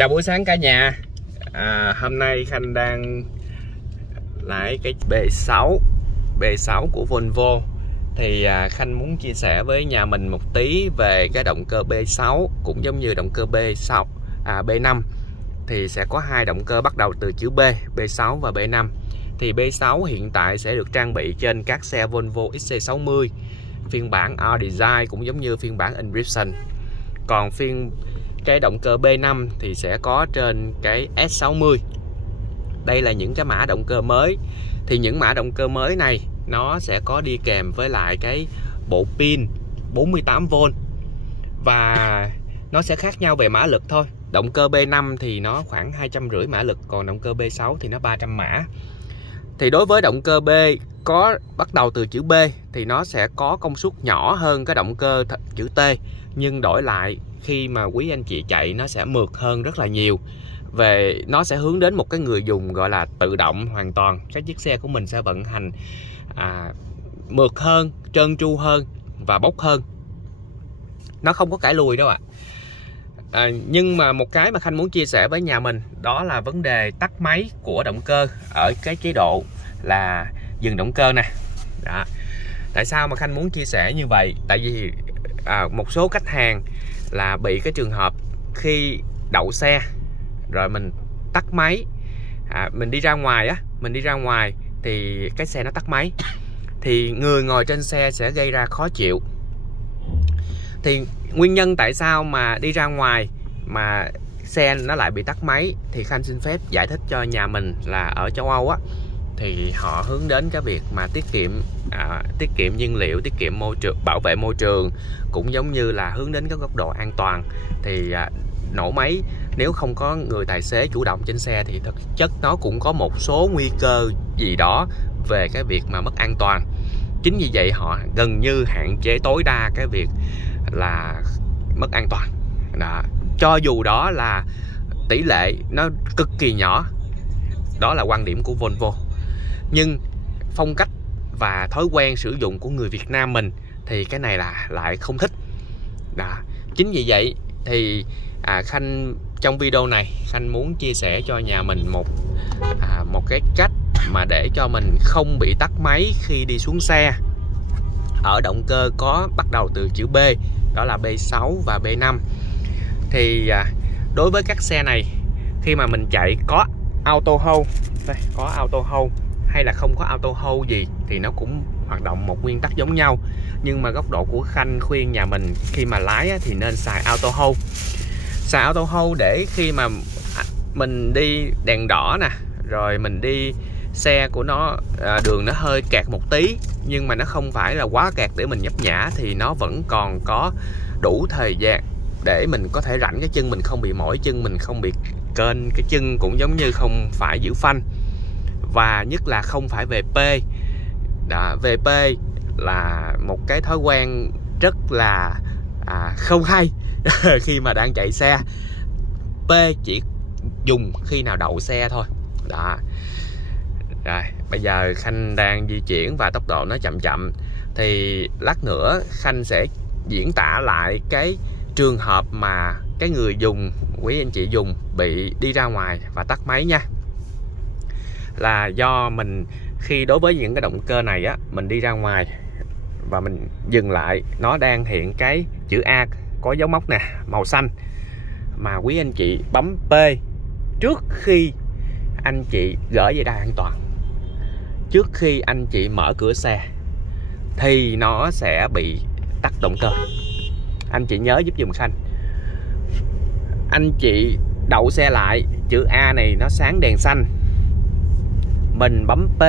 Chào buổi sáng cả nhà. Hôm nay Khanh đang lái cái B6 của Volvo. Thì Khanh muốn chia sẻ với nhà mình một tí về cái động cơ B6, cũng giống như động cơ B5. Thì sẽ có hai động cơ bắt đầu từ chữ B, B6 và B5. Thì B6 hiện tại sẽ được trang bị trên các xe Volvo XC60, phiên bản R-Design cũng giống như phiên bản Inscription. Còn cái động cơ B5 thì sẽ có trên cái S60. Đây là những cái mã động cơ mới. Thì những mã động cơ mới này nó sẽ có đi kèm với lại cái bộ pin 48V. Và nó sẽ khác nhau về mã lực thôi. Động cơ B5 thì nó khoảng 250 mã lực, còn động cơ B6 thì nó 300 mã. Thì đối với động cơ B có bắt đầu từ chữ B thì nó sẽ có công suất nhỏ hơn cái động cơ chữ T, nhưng đổi lại khi mà quý anh chị chạy nó sẽ mượt hơn rất là nhiều. Nó sẽ hướng đến một cái người dùng gọi là tự động hoàn toàn. Các chiếc xe của mình sẽ vận hành mượt hơn, trơn tru hơn và bốc hơn. Nó không có cãi lùi đâu ạ. Nhưng mà một cái mà Khanh muốn chia sẻ với nhà mình đó là vấn đề tắt máy của động cơ ở cái chế độ là dừng động cơ nè. Đó. Tại sao mà Khanh muốn chia sẻ như vậy? Tại vì một số khách hàng là bị cái trường hợp khi đậu xe rồi mình tắt máy, mình đi ra ngoài thì cái xe nó tắt máy, thì người ngồi trên xe sẽ gây ra khó chịu. Thì nguyên nhân tại sao mà đi ra ngoài mà xe nó lại bị tắt máy thì Khanh xin phép giải thích cho nhà mình là ở châu Âu á, thì họ hướng đến cái việc mà tiết kiệm nhiên liệu, tiết kiệm môi trường, bảo vệ môi trường, cũng giống như là hướng đến cái góc độ an toàn. Thì nổ máy nếu không có người tài xế chủ động trên xe thì thực chất nó cũng có một số nguy cơ gì đó về cái việc mà mất an toàn. Chính vì vậy họ gần như hạn chế tối đa cái việc là mất an toàn. Đó. Cho dù đó là tỷ lệ nó cực kỳ nhỏ, đó là quan điểm của Volvo, nhưng phong cách và thói quen sử dụng của người Việt Nam mình thì cái này là lại không thích. Đó. Chính vì vậy thì Khanh trong video này Khanh muốn chia sẻ cho nhà mình một cái cách mà để cho mình không bị tắt máy khi đi xuống xe ở động cơ có bắt đầu từ chữ B, đó là B6 và B5. Thì đối với các xe này, khi mà mình chạy có auto hold, có auto hold hay là không có auto hold gì thì nó cũng hoạt động một nguyên tắc giống nhau. Nhưng mà góc độ của Khanh khuyên nhà mình khi mà lái thì nên xài auto hold. Xài auto hold để khi mà mình đi đèn đỏ nè, rồi mình đi xe của nó đường nó hơi kẹt một tí, nhưng mà nó không phải là quá kẹt để mình nhấp nhả, thì nó vẫn còn có đủ thời gian để mình có thể rảnh cái chân, mình không bị mỏi chân, mình không bị kênh cái chân, cũng giống như không phải giữ phanh. Và nhất là không phải về P. Về P là một cái thói quen rất là không hay khi mà đang chạy xe. P chỉ dùng khi nào đậu xe thôi. Đó. Rồi, bây giờ Khanh đang di chuyển và tốc độ nó chậm, thì lát nữa Khanh sẽ diễn tả lại cái trường hợp mà cái người dùng, quý anh chị dùng bị đi ra ngoài và tắt máy nha. Là do mình khi đối với những cái động cơ này á, mình đi ra ngoài và mình dừng lại, nó đang hiện cái chữ A có dấu móc nè, màu xanh, mà quý anh chị bấm P trước khi anh chị gỡ dây đai an toàn, trước khi anh chị mở cửa xe, thì nó sẽ bị tắt động cơ. Anh chị nhớ giúp dùm Khanh. Anh chị đậu xe lại, chữ A này nó sáng đèn xanh, mình bấm P,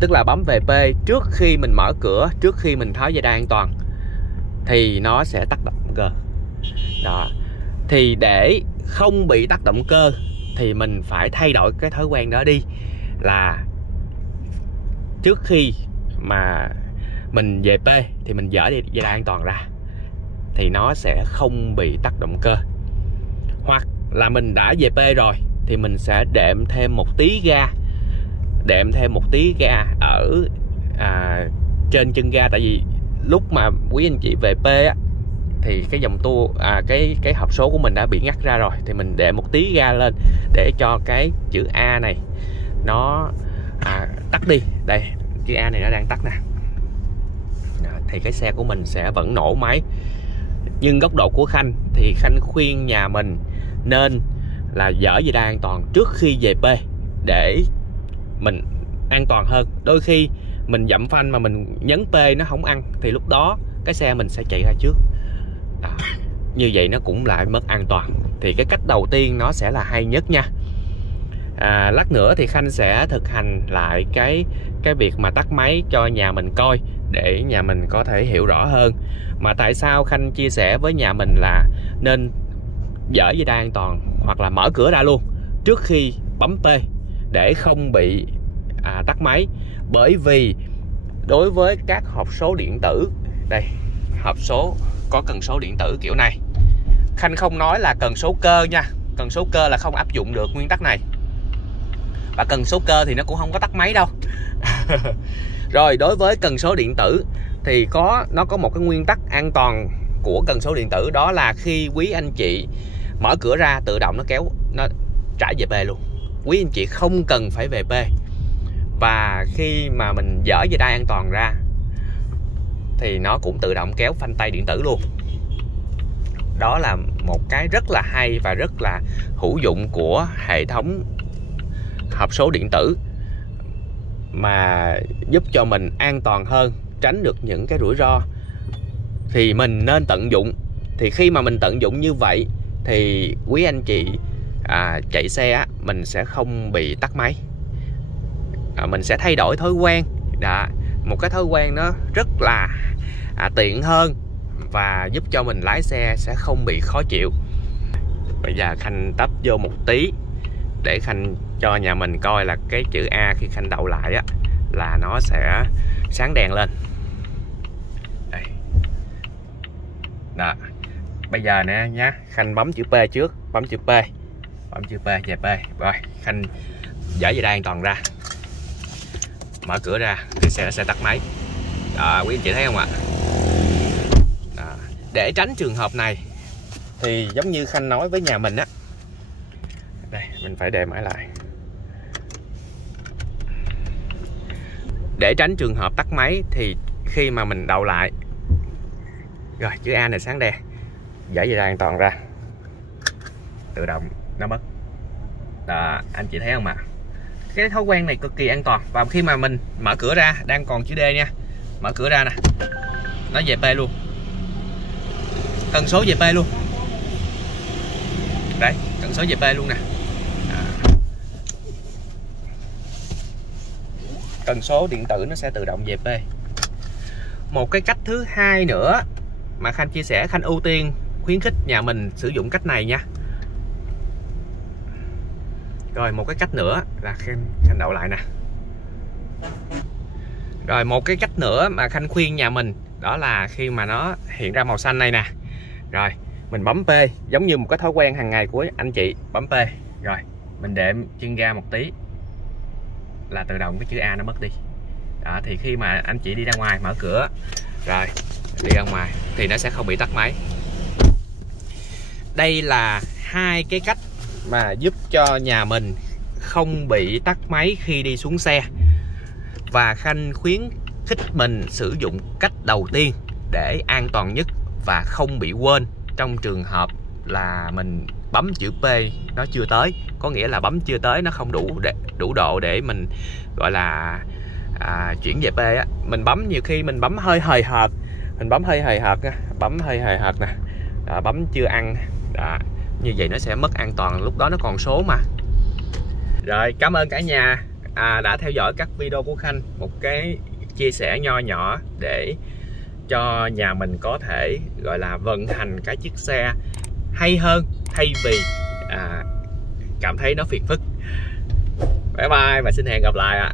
tức là bấm về P trước khi mình mở cửa, trước khi mình tháo dây đai an toàn, thì nó sẽ tắt động cơ. Đó. Thì để không bị tắt động cơ thì mình phải thay đổi cái thói quen đó đi, là trước khi mà mình về P thì mình dỡ dây đai an toàn ra, thì nó sẽ không bị tắt động cơ. Hoặc là mình đã về P rồi thì mình sẽ đệm thêm một tí ga ở trên chân ga. Tại vì lúc mà quý anh chị về P á, thì cái dòng tua cái hộp số của mình đã bị ngắt ra rồi, thì mình để một tí ga lên để cho cái chữ A này nó tắt đi. Đây, chữ A này nó đang tắt nè. Thì cái xe của mình sẽ vẫn nổ máy. Nhưng góc độ của Khanh thì Khanh khuyên nhà mình nên là dỡ dây đai an toàn trước khi về P để mình an toàn hơn. Đôi khi mình dậm phanh mà mình nhấn P nó không ăn thì lúc đó cái xe mình sẽ chạy ra trước. Như vậy nó cũng lại mất an toàn. Thì cái cách đầu tiên nó sẽ là hay nhất nha. Lát nữa thì Khanh sẽ thực hành lại cái việc mà tắt máy cho nhà mình coi, để nhà mình có thể hiểu rõ hơn. Mà tại sao Khanh chia sẻ với nhà mình là nên dỡ dây đai an toàn hoặc là mở cửa ra luôn trước khi bấm P để không bị tắt máy. Bởi vì đối với các hộp số điện tử, đây, hộp số có cần số điện tử kiểu này, Khanh không nói là cần số cơ nha. Cần số cơ là không áp dụng được nguyên tắc này. Và cần số cơ thì nó cũng không có tắt máy đâu. Rồi đối với cần số điện tử thì nó có một cái nguyên tắc an toàn của cần số điện tử, đó là khi quý anh chị mở cửa ra tự động nó trả về P luôn. Quý anh chị không cần phải về P. Và khi mà mình dỡ dây đai an toàn ra thì nó cũng tự động kéo phanh tay điện tử luôn. Đó là một cái rất là hay và rất là hữu dụng của hệ thống hộp số điện tử, mà giúp cho mình an toàn hơn, tránh được những cái rủi ro. Thì mình nên tận dụng. Thì khi mà mình tận dụng như vậy thì quý anh chị chạy xe mình sẽ không bị tắt máy. Mình sẽ thay đổi thói quen. Một cái thói quen nó rất là tiện hơn và giúp cho mình lái xe sẽ không bị khó chịu. Bây giờ Khanh tấp vô một tí để Khanh cho nhà mình coi là cái chữ A khi Khanh đậu lại là nó sẽ sáng đèn lên. Đây. Đó. Bây giờ nè nhá, Khanh bấm chữ P trước, bấm chữ P, về P. Rồi, Khanh dỡ dây đai an toàn ra, mở cửa ra thì xe sẽ tắt máy. Quý anh chị thấy không ạ? Để tránh trường hợp này thì giống như Khanh nói với nhà mình đây, mình phải đề máy lại. Để tránh trường hợp tắt máy thì khi mà mình đậu lại, rồi chữ A này sáng đèn, dỡ dây đai an toàn ra, tự động nó mất. Đó, anh chị thấy không ạ? Cái thói quen này cực kỳ an toàn. Và khi mà mình mở cửa ra, đang còn chữ D nha, mở cửa ra nè, nó về P luôn, cần số về P luôn. Đấy, cần số về P luôn nè. Cần số điện tử nó sẽ tự động về P. Một cái cách thứ hai nữa mà Khanh chia sẻ, Khanh ưu tiên khuyến khích nhà mình sử dụng cách này nha. Rồi một cái cách nữa là Khanh đậu lại nè. Rồi một cái cách nữa mà Khanh khuyên nhà mình, đó là khi mà nó hiện ra màu xanh này nè, rồi mình bấm P, giống như một cái thói quen hàng ngày của anh chị, bấm P rồi mình đệm chân ga một tí là tự động cái chữ A nó mất đi. Đó, thì khi mà anh chị đi ra ngoài, mở cửa rồi đi ra ngoài thì nó sẽ không bị tắt máy. Đây là hai cái cách mà giúp cho nhà mình không bị tắt máy khi đi xuống xe. Và Khanh khuyến khích mình sử dụng cách đầu tiên để an toàn nhất và không bị quên trong trường hợp là mình bấm chữ P nó chưa tới. Có nghĩa là bấm chưa tới, nó không đủ độ để mình gọi là chuyển về P á. Mình bấm nhiều khi mình bấm hơi hời hợt, nè. Đó, bấm chưa ăn. Đó, như vậy nó sẽ mất an toàn, lúc đó nó còn số mà. Rồi, cảm ơn cả nhà đã theo dõi các video của Khanh. Một cái chia sẻ nho nhỏ để cho nhà mình có thể gọi là vận hành cái chiếc xe hay hơn, thay vì cảm thấy nó phiền phức. Bye bye và xin hẹn gặp lại ạ.